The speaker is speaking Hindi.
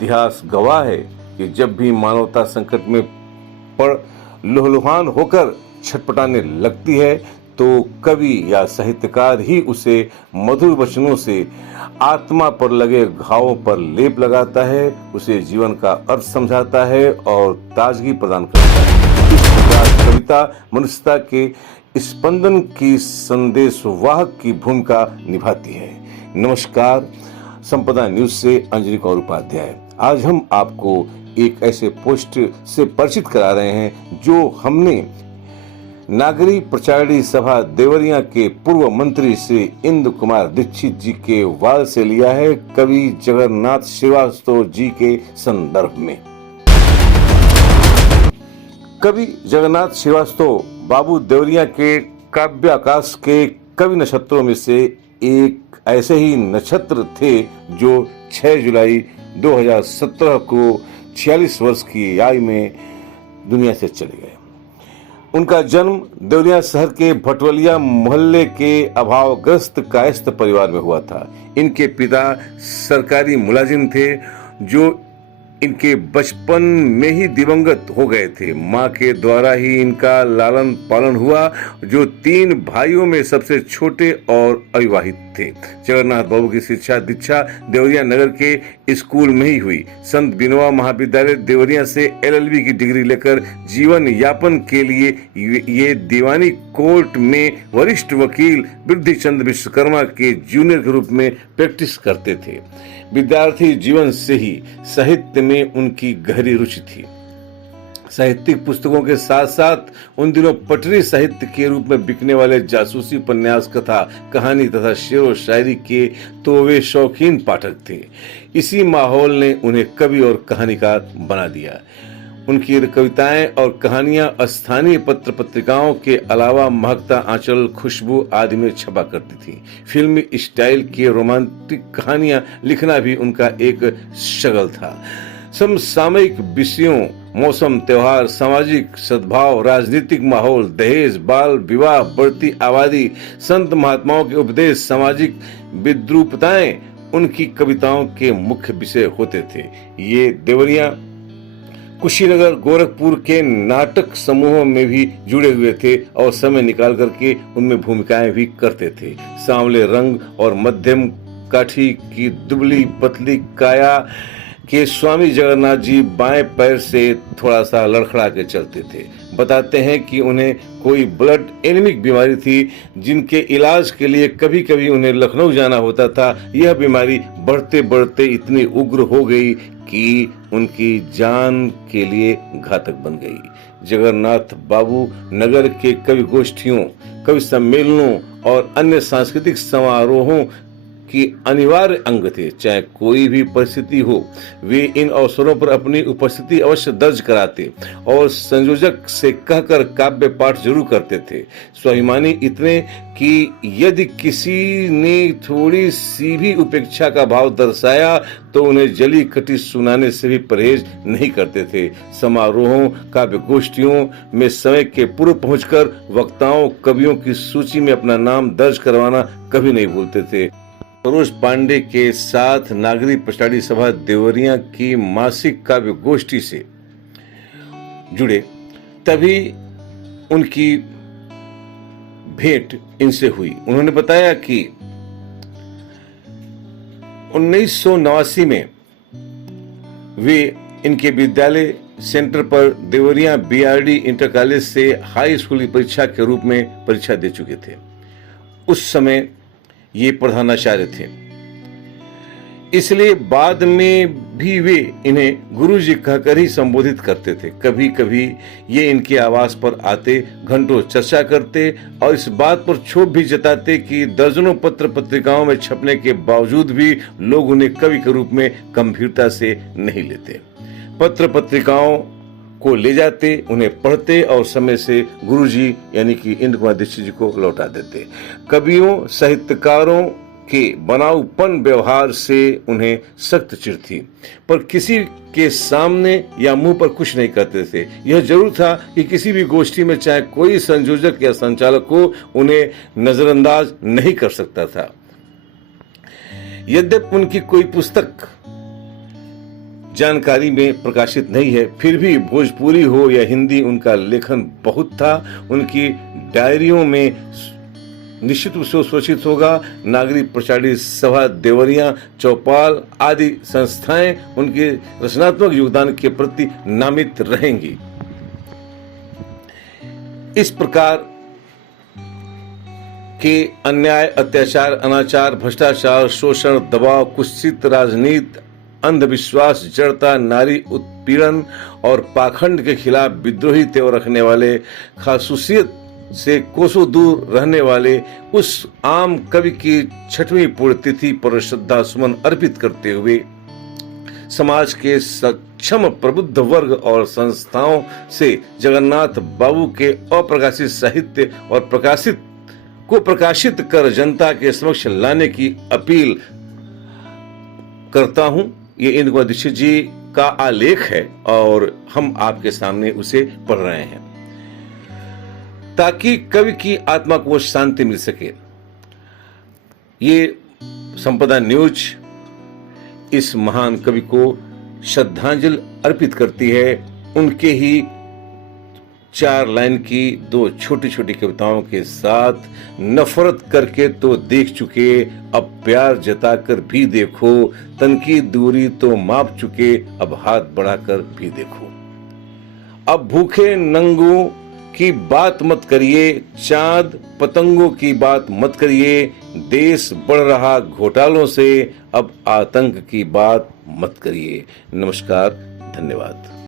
इतिहास गवाह है कि जब भी मानवता संकट में पड़ लुहलुहान होकर छटपटाने लगती है तो कवि या साहित्यकार ही उसे मधुर वचनों से आत्मा पर लगे घावों पर लेप लगाता है, उसे जीवन का अर्थ समझाता है और ताजगी प्रदान करता है। इस प्रकार कविता मनुष्यता के स्पंदन की संदेशवाहक की भूमिका निभाती है। नमस्कार, संपदा न्यूज से अंजलि कौर उपाध्याय। आज हम आपको एक ऐसे पोस्ट से परिचित करा रहे हैं जो हमने नागरी प्रचारणी सभा देवरिया के पूर्व मंत्री श्री इंद्र कुमार दीक्षित जी के वाल से लिया है, कवि जगन्नाथ श्रीवास्तव जी के संदर्भ में। कवि जगन्नाथ श्रीवास्तव बाबू देवरिया के काव्य आकाश के कवि नक्षत्रों में से एक ऐसे ही नक्षत्र थे जो 6 जुलाई 2017 को 46 वर्ष की आयु में दुनिया से चले गए। उनका जन्म देवरिया शहर के भटवलिया मोहल्ले के अभावग्रस्त कायस्थ परिवार में हुआ था। इनके पिता सरकारी मुलाजिम थे जो इनके बचपन में ही दिवंगत हो गए थे। मां के द्वारा ही इनका लालन पालन हुआ, जो 3 भाइयों में सबसे छोटे और अविवाहित थे। जगन्नाथ बाबू की शिक्षा दीक्षा देवरिया नगर के स्कूल में ही हुई। संत विनोबा महाविद्यालय देवरिया से LLB की डिग्री लेकर जीवन यापन के लिए ये दीवानी कोर्ट में वरिष्ठ वकील वृद्धि चंद्र विश्वकर्मा के जूनियर के रूप में प्रैक्टिस करते थे। विद्यार्थी जीवन से ही साहित्य में उनकी गहरी रुचि थी। साहित्यिक पुस्तकों के साथ साथ उन दिनों पटरी साहित्य के रूप में बिकने वाले जासूसी उपन्यास, कथा, कहानी तथा शेर व शायरी के तो वे शौकीन पाठक थे। इसी माहौल ने उन्हें कवि और कहानीकार बना दिया। उनकी कविताएं और कहानियां स्थानीय पत्र पत्रिकाओं के अलावा महकता आंचल, खुशबू आदि में छपा करती थी। फिल्मी स्टाइल की रोमांटिक कहानियां लिखना भी उनका एक शगल था। समसामयिक विषयों, मौसम, त्योहार, सामाजिक सद्भाव, राजनीतिक माहौल, दहेज, बाल विवाह, बढ़ती आबादी, संत महात्माओं के उपदेश, सामाजिक विद्रूपताएं उनकी कविताओं के मुख्य विषय होते थे। ये देवरिया, कुशीनगर, गोरखपुर के नाटक समूहों में भी जुड़े हुए थे और समय निकाल करके उनमें भूमिकाएं भी करते थे। सांवले रंग और मध्यम काठी की दुबली पतली काया के स्वामी जगन्नाथ जी बाएं पैर से थोड़ा सा लड़खड़ा के चलते थे। बताते हैं कि उन्हें कोई ब्लड एनीमिक बीमारी थी, जिनके इलाज के लिए कभी कभी उन्हें लखनऊ जाना होता था। यह बीमारी बढ़ते बढ़ते इतनी उग्र हो गई कि उनकी जान के लिए घातक बन गई। जगन्नाथ बाबू नगर के कवि गोष्ठियों, कवि सम्मेलनों और अन्य सांस्कृतिक समारोहों की अनिवार्य अंग थे। चाहे कोई भी परिस्थिति हो, वे इन अवसरों पर अपनी उपस्थिति अवश्य दर्ज कराते और संयोजक से कहकर काव्य पाठ जरूर करते थे। स्वाभिमानी इतने कि यदि किसी ने थोड़ी सी भी उपेक्षा का भाव दर्शाया तो उन्हें जली कटी सुनाने से भी परहेज नहीं करते थे। समारोहों, काव्य गोष्ठियों में समय के पूर्व पहुंचकर वक्ताओं, कवियों की सूची में अपना नाम दर्ज करवाना कभी नहीं भूलते थे। सरोज पांडे के साथ नागरी प्रचारणी सभा देवरिया की मासिक काव्य गोष्ठी से जुड़े, तभी उनकी भेंट इनसे हुई। उन्होंने बताया कि 1989 में वे इनके विद्यालय सेंटर पर देवरिया BRD इंटर कॉलेज से हाई स्कूल की परीक्षा के रूप में परीक्षा दे चुके थे। उस समय ये प्रधानाचार्य थे, इसलिए बाद में भी वे इन्हें गुरुजी कहकर ही संबोधित करते थे। कभी कभी ये इनके आवास पर आते, घंटों चर्चा करते और इस बात पर क्षोभ भी जताते कि दर्जनों पत्र पत्रिकाओं में छपने के बावजूद भी लोग उन्हें कवि के रूप में गंभीरता से नहीं लेते। पत्र पत्रिकाओं को ले जाते, उन्हें पढ़ते और समय से गुरुजी यानी कि इंद्र कुमार दीक्षित जी को लौटा देते। कवियों, साहित्यकारों के बनाऊपन व्यवहार से उन्हें सख्त चिढ़ थी, पर किसी के सामने या मुंह पर कुछ नहीं करते थे। यह जरूर था कि किसी भी गोष्ठी में चाहे कोई संयोजक या संचालक हो, उन्हें नजरअंदाज नहीं कर सकता था। यद्यपि उनकी कोई पुस्तक जानकारी में प्रकाशित नहीं है। फिर भी भोजपुरी हो या हिंदी, उनका लेखन बहुत था। उनकी डायरियों में निश्चित रूप से सुरक्षित होगा। नागरिक प्रचारित सभा, देवरिया, चौपाल आदि संस्थाएं उनके रचनात्मक योगदान के प्रति नामित रहेंगी। इस प्रकार के अन्याय, अत्याचार, अनाचार, भ्रष्टाचार, शोषण, दबाव, कुत्सित राजनीति, अंधविश्वास, जड़ता, नारी उत्पीड़न और पाखंड के खिलाफ विद्रोही तेवर रखने वाले, खासूसियत से कोसों दूर रहने वाले उस आम कवि की 6वीं पुण्यतिथि पर श्रद्धा सुमन अर्पित करते हुए समाज के सक्षम प्रबुद्ध वर्ग और संस्थाओं से जगन्नाथ बाबू के अप्रकाशित साहित्य और प्रकाशित कर जनता के समक्ष लाने की अपील करता हूं। ये इंदु दीक्षित जी का आलेख है और हम आपके सामने उसे पढ़ रहे हैं ताकि कवि की आत्मा को शांति मिल सके। ये संपदा न्यूज इस महान कवि को श्रद्धांजलि अर्पित करती है। उनके ही 4 लाइन की 2 छोटी छोटी कविताओं के साथ। नफरत करके तो देख चुके, अब प्यार जताकर भी देखो, तन की दूरी तो माप चुके, अब हाथ बढ़ाकर भी देखो। अब भूखे नंगों की बात मत करिए, चांद पतंगों की बात मत करिए, देश बढ़ रहा घोटालों से, अब आतंक की बात मत करिए। नमस्कार, धन्यवाद।